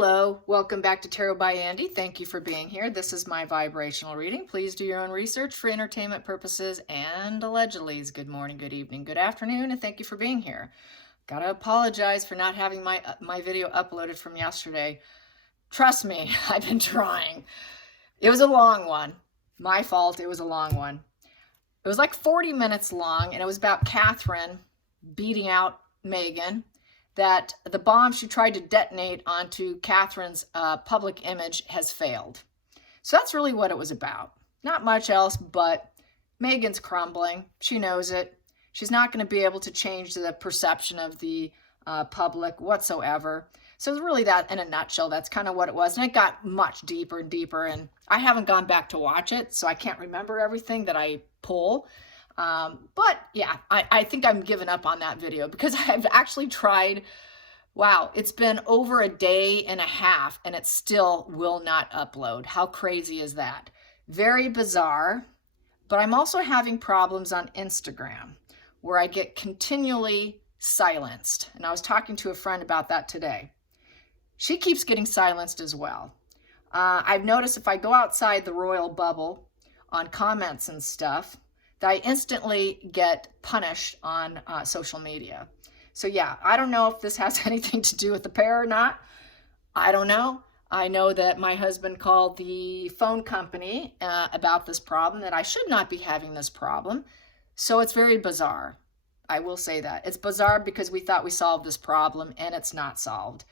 Hello, welcome back to Tarot by Andy. Thank you for being here. This is my vibrational reading. Please do your own research for entertainment purposes and allegedly. Good morning, good evening, good afternoon, and thank you for being here. Gotta apologize for not having my video uploaded from yesterday. Trust me, I've been trying. It was a long one. My fault, it was a long one. It was like 40 minutes long, and it was about Catherine beating out Megan. That the bomb she tried to detonate onto Catherine's public image has failed. So that's really what it was about. Not much else, but Megan's crumbling. She knows it. She's not going to be able to change the perception of the public whatsoever. So it's really that in a nutshell. That's kind of what it was. And it got much deeper and deeper. And I haven't gone back to watch it, so I can't remember everything that I pull. But yeah, I think I'm giving up on that video because I've actually tried. Wow, it's been over a day and a half and it still will not upload. How crazy is that? Very bizarre. But I'm also having problems on Instagram where I get continually silenced. And I was talking to a friend about that today. She keeps getting silenced as well. I've noticed if I go outside the royal bubble on comments and stuff, that I instantly get punished on social media. So yeah, I don't know if this has anything to do with the pair or not. I don't know. I know that my husband called the phone company about this problem, that I should not be having this problem. So it's very bizarre. I will say that. It's bizarre because we thought we solved this problem and it's not solved.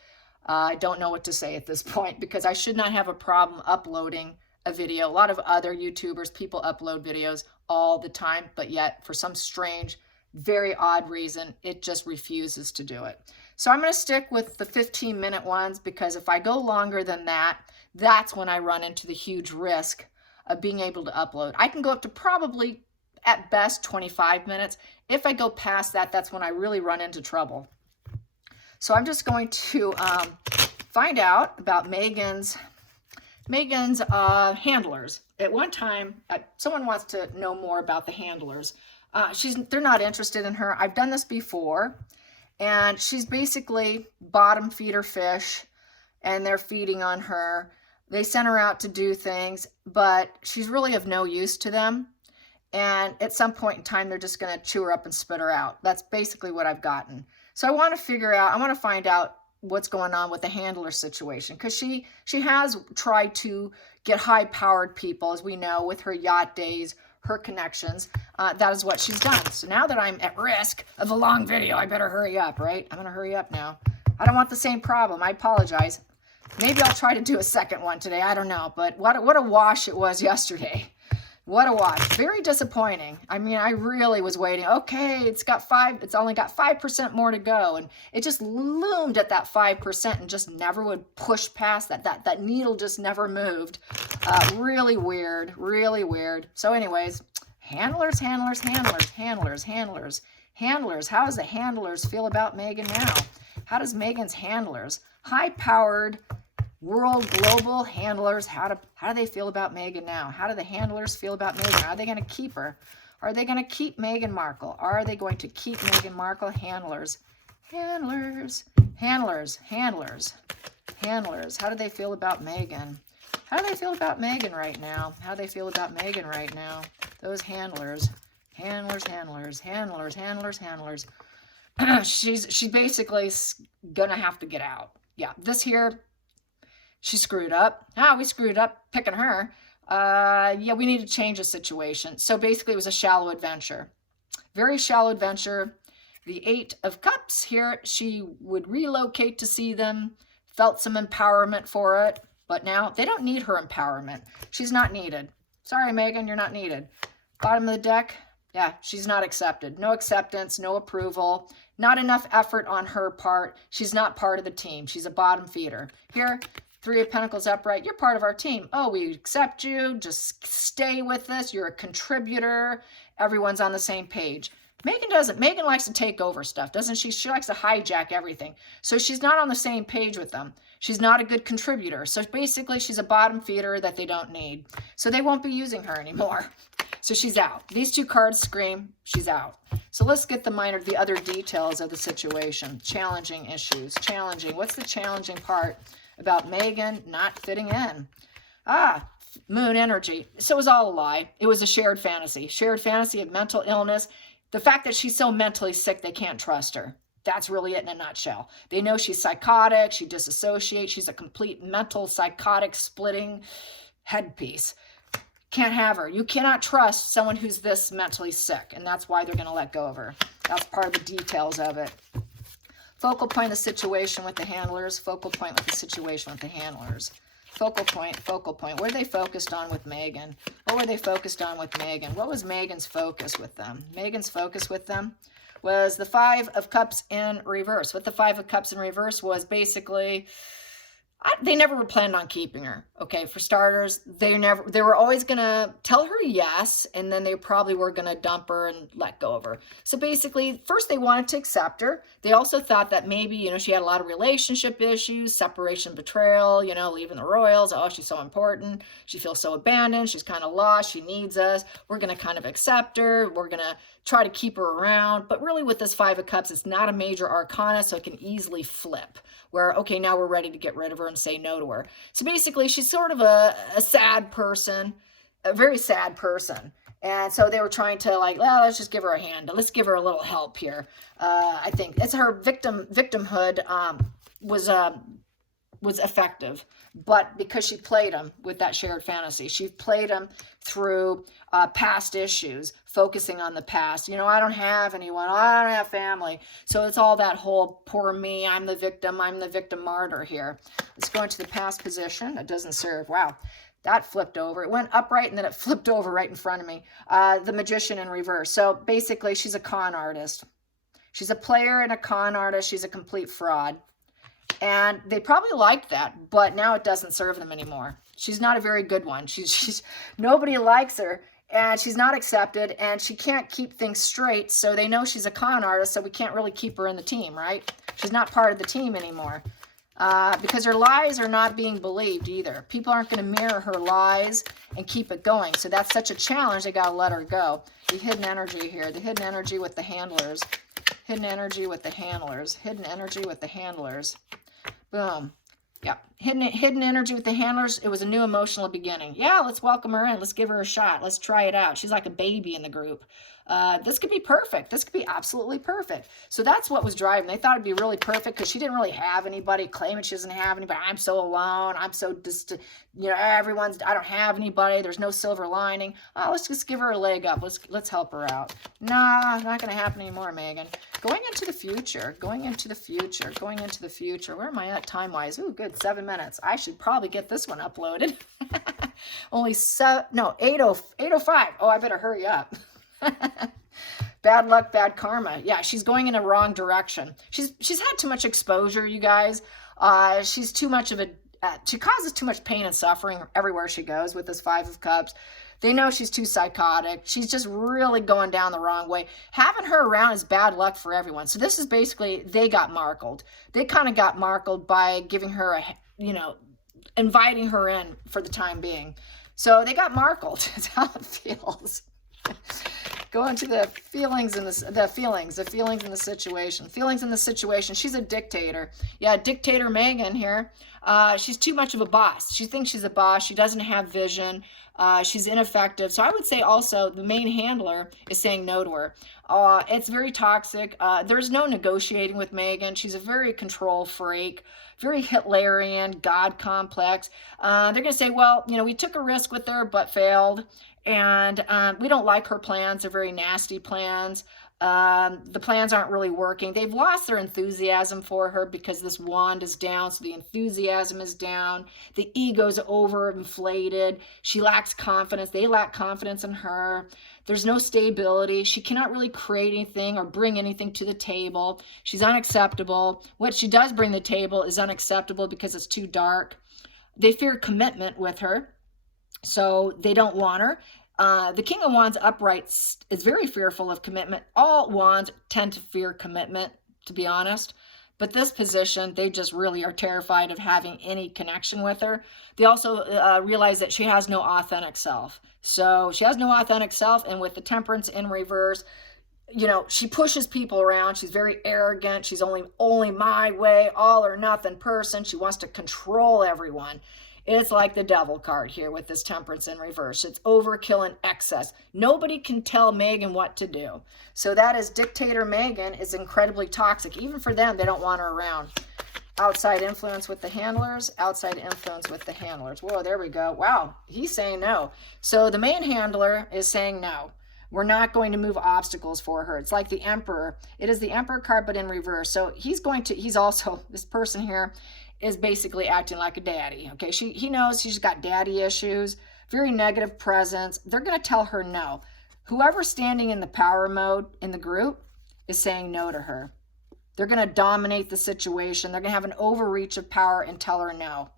I don't know what to say at this point because I should not have a problem uploading a video. A lot of other YouTubers, people upload videos all the time, but yet for some strange, very odd reason, it just refuses to do it. So I'm going to stick with the 15-minute ones because if I go longer than that, that's when I run into the huge risk of being able to upload. I can go up to probably at best 25 minutes. If I go past that, that's when I really run into trouble. So I'm just going to find out about Megan's handlers. At one time, someone wants to know more about the handlers. They're not interested in her. I've done this before, and she's basically bottom feeder fish, and they're feeding on her. They sent her out to do things, but she's really of no use to them. And at some point in time, they're just going to chew her up and spit her out. That's basically what I've gotten. So I want to find out what's going on with the handler situation, because she has tried to get high-powered people, as we know, with her yacht days, her connections. That is what she's done. So now that I'm at risk of a long video, I better hurry up, right? I'm going to hurry up now. I don't want the same problem. I apologize. Maybe I'll try to do a second one today. I don't know. But what a wash it was yesterday. What a wash. Very disappointing. I mean, I really was waiting. Okay, it's only got 5% more to go. And it just loomed at that 5% and just never would push past that. That needle just never moved. Really weird, really weird. So anyways, handlers. How does the handlers feel about Megan now? How does Megan's handlers, high-powered, world, global handlers, how do they feel about Meghan now? How do the handlers feel about Meghan? Are they going to keep her? Are they going to keep Meghan Markle? Are they going to keep Meghan Markle? Handlers. How do they feel about Meghan? How do they feel about Meghan right now? How do they feel about Meghan right now? Those handlers. She's basically going to have to get out. Yeah, this here, she screwed up. We screwed up picking her. Yeah, we need to change the situation. So basically it was a shallow adventure. Very shallow adventure. The 8 of Cups here, she would relocate to see them, felt some empowerment for it, but now they don't need her empowerment. She's not needed. Sorry, Megan, you're not needed. Bottom of the deck, yeah, she's not accepted. No acceptance, no approval, not enough effort on her part. She's not part of the team. She's a bottom feeder. Here, 3 of Pentacles upright, you're part of our team. Oh, we accept you. Just stay with us. You're a contributor. Everyone's on the same page. Megan doesn't. Megan likes to take over stuff, doesn't she? She likes to hijack everything. So she's not on the same page with them. She's not a good contributor. So basically, she's a bottom feeder that they don't need. So they won't be using her anymore. So she's out. These 2 cards scream, she's out. So let's get the other details of the situation. Challenging issues. Challenging. What's the challenging part about Megan not fitting in. Moon energy. So it was all a lie. It was a shared fantasy of mental illness. The fact that she's so mentally sick, they can't trust her. That's really it in a nutshell. They know she's psychotic. She disassociates. She's a complete mental psychotic splitting headpiece. Can't have her. You cannot trust someone who's this mentally sick, and that's why they're going to let go of her. That's part of the details of it. Focal point of the situation with the handlers. Focal point with the situation with the handlers. Focal point, focal point. What are they focused on with Megan? What were they focused on with Megan? What was Megan's focus with them? Megan's focus with them was the Five of Cups in reverse. What the Five of Cups in reverse was basically, they never were planned on keeping her. Okay, for starters, they were always going to tell her yes, and then they probably were going to dump her and let go of her. So basically, first they wanted to accept her. They also thought that maybe, you know, she had a lot of relationship issues, separation, betrayal, you know, leaving the royals. Oh, she's so important. She feels so abandoned. She's kind of lost. She needs us. We're going to kind of accept her. We're going to try to keep her around. But really with this Five of Cups, it's not a major arcana, so it can easily flip. Where, okay, now we're ready to get rid of her and say no to her. So basically, she's sort of a sad person, a very sad person. And so they were trying to like, well, let's just give her a hand. Let's give her a little help here. I think it's her victimhood was effective. But because she played him with that shared fantasy, she played him through past issues, focusing on the past. You know, I don't have anyone. I don't have family. So it's all that whole poor me, I'm the victim martyr here. Let's go into the past position. It doesn't serve. Wow. That flipped over. It went upright and then it flipped over right in front of me. The Magician in reverse. So basically, she's a con artist. She's a player and a con artist. She's a complete fraud. And they probably liked that, but now it doesn't serve them anymore. She's not a very good one. She's nobody likes her, and she's not accepted, and she can't keep things straight, so they know she's a con artist, so we can't really keep her in the team, right? She's not part of the team anymore because her lies are not being believed either. People aren't going to mirror her lies and keep it going, so that's such a challenge. They got to let her go. The hidden energy here, the hidden energy with the handlers. Hidden energy with the handlers. Hidden energy with the handlers. Boom. Yeah. Hidden energy with the handlers. It was a new emotional beginning. Yeah, let's welcome her in. Let's give her a shot. Let's try it out. She's like a baby in the group. This could be perfect. This could be absolutely perfect. So that's what was driving. They thought it'd be really perfect because she didn't really have anybody, claiming she doesn't have anybody. I'm so alone. I'm so distant. You know, I don't have anybody. There's no silver lining. Let's just give her a leg up. Let's help her out. Nah, not going to happen anymore, Megan. Going into the future. Going into the future. Going into the future. Where am I at time-wise? Ooh, good. 7 minutes. I should probably get this one uploaded. Only 8:05. Oh, I better hurry up. Bad luck, bad karma. Yeah, she's going in a wrong direction. She's had too much exposure, you guys. She's too much of a she causes too much pain and suffering everywhere she goes with this Five of Cups. They know she's too psychotic. She's just really going down the wrong way. Having her around is bad luck for everyone. So this is basically, they got markled. They kind of got markled by giving her inviting her in for the time being. So they got markled. That's how it feels. Go into the feelings in the feelings in the situation. Feelings in the situation. She's a dictator. Yeah, dictator Megan here. She's too much of a boss. She thinks she's a boss. She doesn't have vision. She's ineffective. So I would say also the main handler is saying no to her. It's very toxic. There's no negotiating with Megan. She's a very control freak, very Hitlerian, God complex. They're going to say, well, you know, we took a risk with her, but failed. And we don't like her plans. They're very nasty plans. The plans aren't really working. They've lost their enthusiasm for her because this wand is down, so the enthusiasm is down. The ego's overinflated. She lacks confidence. They lack confidence in her. There's no stability. She cannot really create anything or bring anything to the table. She's unacceptable. What she does bring to the table is unacceptable because it's too dark. They fear commitment with her, so they don't want her. The King of Wands upright is very fearful of commitment. All wands tend to fear commitment, to be honest. But this position, they just really are terrified of having any connection with her. They also realize that she has no authentic self. So she has no authentic self, and with the Temperance in reverse, you know, she pushes people around. She's very arrogant. She's only my way, all or nothing person. She wants to control everyone. It's like the devil card here with this temperance in reverse. It's overkill and excess. Nobody can tell Megan what to do. So that is dictator Megan is incredibly toxic. Even for them, they don't want her around. Outside influence with the handlers. Outside influence with the handlers. Whoa, there we go. Wow, he's saying no. So the main handler is saying no. We're not going to move obstacles for her. It's like the Emperor. It is the Emperor card, but in reverse. So he's also, this person here is basically acting like a daddy. Okay, he knows she's got daddy issues, very negative presence. They're going to tell her no. Whoever's standing in the power mode in the group is saying no to her. They're going to dominate the situation. They're going to have an overreach of power and tell her no.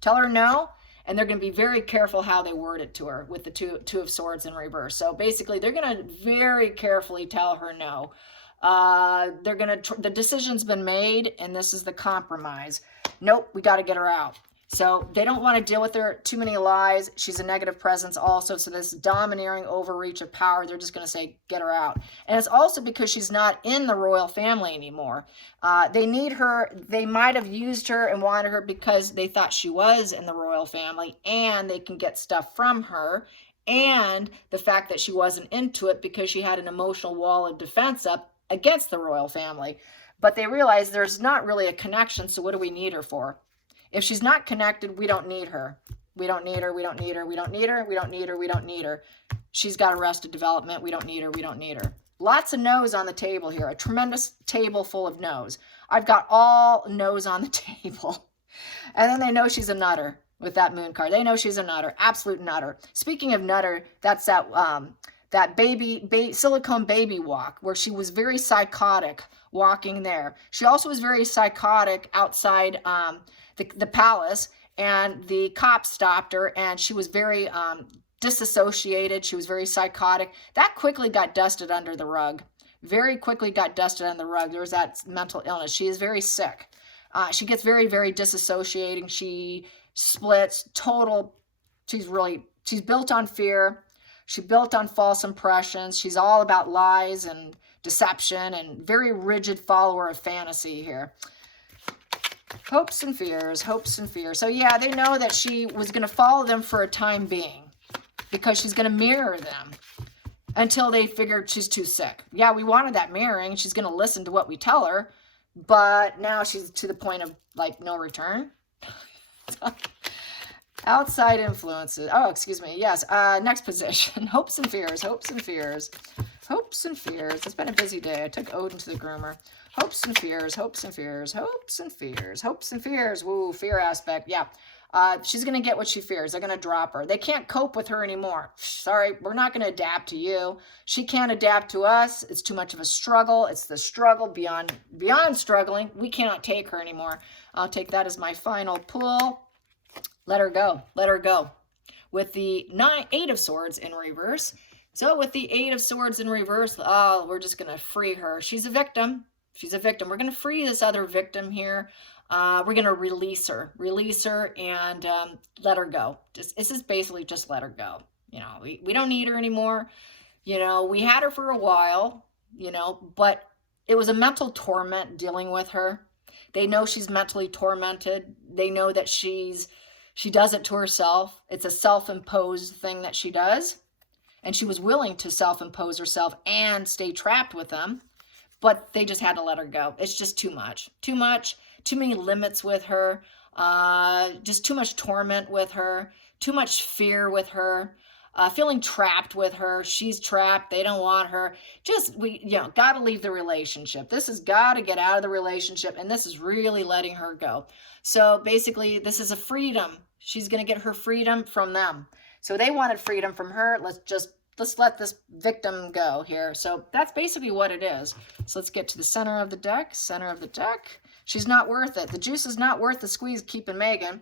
Tell her no, and they're going to be very careful how they word it to her with the two of swords in reverse. So basically, they're going to very carefully tell her no. The decision's been made, and this is the compromise. Nope, we got to get her out. So they don't want to deal with her. Too many lies. She's a negative presence also. So this domineering overreach of power, they're just going to say, get her out. And it's also because she's not in the royal family anymore. They need her. They might have used her and wanted her because they thought she was in the royal family and they can get stuff from her. And the fact that she wasn't into it because she had an emotional wall of defense up against the royal family. But they realize there's not really a connection. So what do we need her for? If she's not connected, we don't need her. We don't need her. We don't need her. We don't need her. We don't need her. We don't need her. She's got arrested development. We don't need her. We don't need her. Lots of no's on the table here. A tremendous table full of no's. I've got all no's on the table. And then they know she's a nutter with that moon card. They know she's a nutter. Absolute nutter. Speaking of nutter, that's that silicone baby walk where she was very psychotic walking there. She also was very psychotic outside the palace, and the cops stopped her, and she was very disassociated. She was very psychotic. That quickly got dusted under the rug. Very quickly got dusted under the rug. There was that mental illness. She is very sick. She gets very, very disassociating. She splits, she's built on fear. She built on false impressions. She's all about lies and deception and very rigid follower of fantasy here. Hopes and fears, hopes and fears. So yeah, they know that she was going to follow them for a time being because she's going to mirror them until they figured she's too sick. Yeah, we wanted that mirroring. She's going to listen to what we tell her, but now she's to the point of like no return. Outside influences. Oh, excuse me. Yes. Next position. Hopes and fears, hopes and fears, hopes and fears. It's been a busy day. I took Odin to the groomer. Hopes and fears, hopes and fears, hopes and fears, hopes and fears. Woo, fear aspect. Yeah. She's going to get what she fears. They're going to drop her. They can't cope with her anymore. Sorry, we're not going to adapt to you. She can't adapt to us. It's too much of a struggle. It's the struggle beyond struggling. We cannot take her anymore. I'll take that as my final pull. Let her go. Let her go. With the 8 of Swords in reverse. So with the 8 of Swords in reverse, we're just going to free her. She's a victim. She's a victim. We're going to free this other victim here. We're going to release her and let her go. This is basically just let her go. You know, we don't need her anymore. You know, we had her for a while, you know, but it was a mental torment dealing with her. They know she's mentally tormented. They know that she does it to herself. It's a self-imposed thing that she does. And she was willing to self-impose herself and stay trapped with them. But they just had to let her go. It's just too much. Too much. Too many limits with her. Just too much torment with her. Too much fear with her. Feeling trapped with her. She's trapped. They don't want her. Got to leave the relationship. This has got to get out of the relationship. And this is really letting her go. So basically, this is a freedom. She's going to get her freedom from them. So they wanted freedom from her. Let's let this victim go here. So that's basically what it is. So let's get to the center of the deck. Center of the deck. She's not worth it. The juice is not worth the squeeze keeping Megan.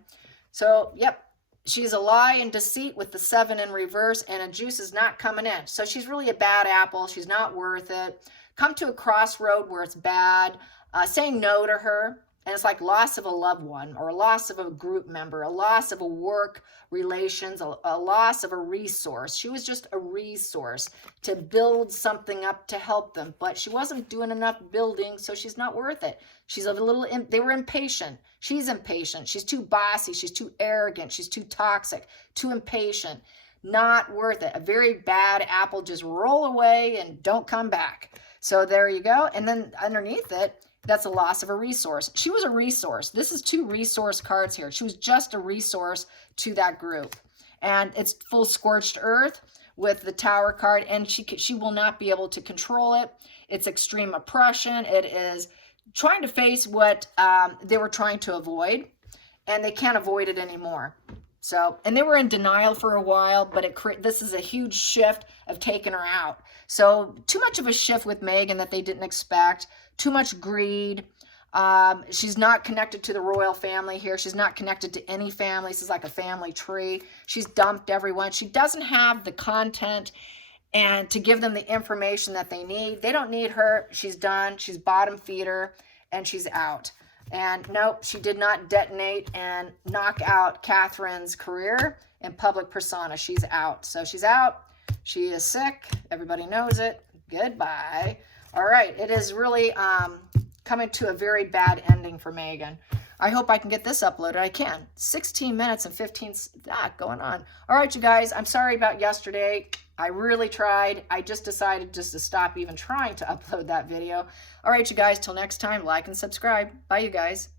So, yep. She's a lie and deceit with the 7 in reverse, and a juice is not coming in. So she's really a bad apple. She's not worth it. Come to a crossroad where it's bad. Saying no to her. And it's like loss of a loved one, or a loss of a group member, a loss of a work relations, a loss of a resource. She was just a resource to build something up to help them, but she wasn't doing enough building, so she's not worth it. She's a little, they were impatient. She's impatient. She's too bossy. She's too arrogant. She's too toxic, too impatient. Not worth it. A very bad apple. Just roll away and don't come back. So there you go. And then underneath it, that's a loss of a resource. She was a resource. This is 2 resource cards here. She was just a resource to that group. And it's full scorched earth with the Tower card, and she will not be able to control it. It's extreme oppression. It is trying to face what they were trying to avoid, and they can't avoid it anymore. So, and they were in denial for a while, but this is a huge shift of taking her out. So too much of a shift with Megan that they didn't expect. Too much greed. She's not connected to the royal family here. She's not connected to any family. This is like a family tree. She's dumped everyone. She doesn't have the content and to give them the information that they need. They don't need her. She's done. She's bottom feeder, and she's out. And nope, she did not detonate and knock out Catherine's career and public persona. She's out. So she's out. She is sick. Everybody knows it. Goodbye. All right. It is really coming to a very bad ending for Megan. I hope I can get this uploaded. I can. 16 minutes and 15 going on. All right, you guys. I'm sorry about yesterday. I really tried. I just decided just to stop even trying to upload that video. All right, you guys. Till next time, like and subscribe. Bye, you guys.